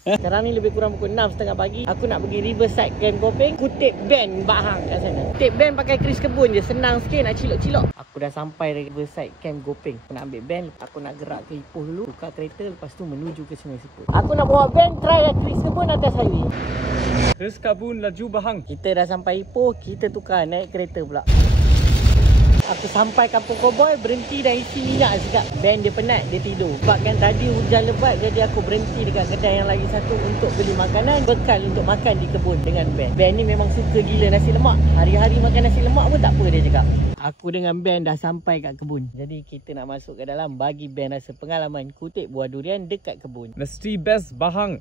Sekarang ni lebih kurang pukul 6.30 pagi. Aku nak pergi Riverside Camp Gopeng. Kutip band Bahang kat sana. Kutip band pakai kris kebun je. Senang sikit nak cilok-cilok. Aku dah sampai Riverside Camp Gopeng. Aku nak ambil band. Aku nak gerak ke Ipoh dulu. Tukar kereta. Lepas tu menuju ke Sungai Siput. Aku nak bawa band. Try kris kebun atas highway. Kris kebun laju Bahang. Kita dah sampai Ipoh. Kita tukar naik kereta pula. Aku sampai Kampung Cowboy, berhenti dan isi minyak sekejap. Ben dia penat, dia tidur. Sebab kan tadi hujan lebat, jadi aku berhenti dekat kedai yang lagi satu untuk beli makanan. Bekal untuk makan di kebun dengan Ben. Ben ni memang suka gila nasi lemak. Hari-hari makan nasi lemak pun tak apa dia cakap. Aku dengan Ben dah sampai kat kebun. Jadi kita nak masuk ke dalam bagi Ben rasa pengalaman kutip buah durian dekat kebun. Mesti best Bahang.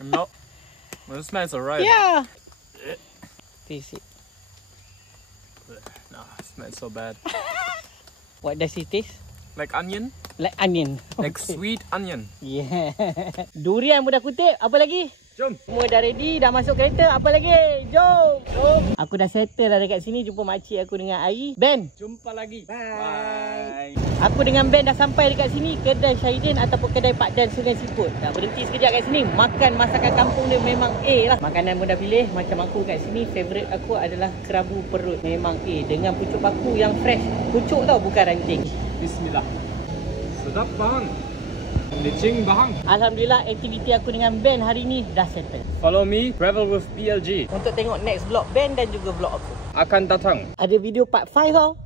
No, well, it smells alright. Yeah. Taste it. No, it smells so bad. What does it taste? Like onion? Like onion. Like Okay. sweet onion. Yeah. Durian pun dah kutip. Apa lagi? Jom. Semua dah ready, dah masuk kereta. Apa lagi? Jom. Jom. Aku dah settle dah dekat sini. Jumpa makcik aku dengan Ai. Ben. Jumpa lagi. Bye. Aku dengan Ben dah sampai dekat sini. Kedai Syahidin ataupun kedai Pak Dan Sungai Siput. Dah berhenti sekejap kat sini. Makan masakan kampung dia memang A lah. Makanan pun dah pilih. Macam aku kat sini, favourite aku adalah kerabu perut. Memang A. Dengan pucuk paku yang fresh. Pucuk tau, bukan ranting. Bismillah. Sedap Bahang. Licing Bahang. Alhamdulillah, aktiviti aku dengan Ben hari ni dah settle. Follow me, travel with PLG. Untuk tengok next vlog Ben dan juga vlog aku. Akan datang. Ada video part 5 tau.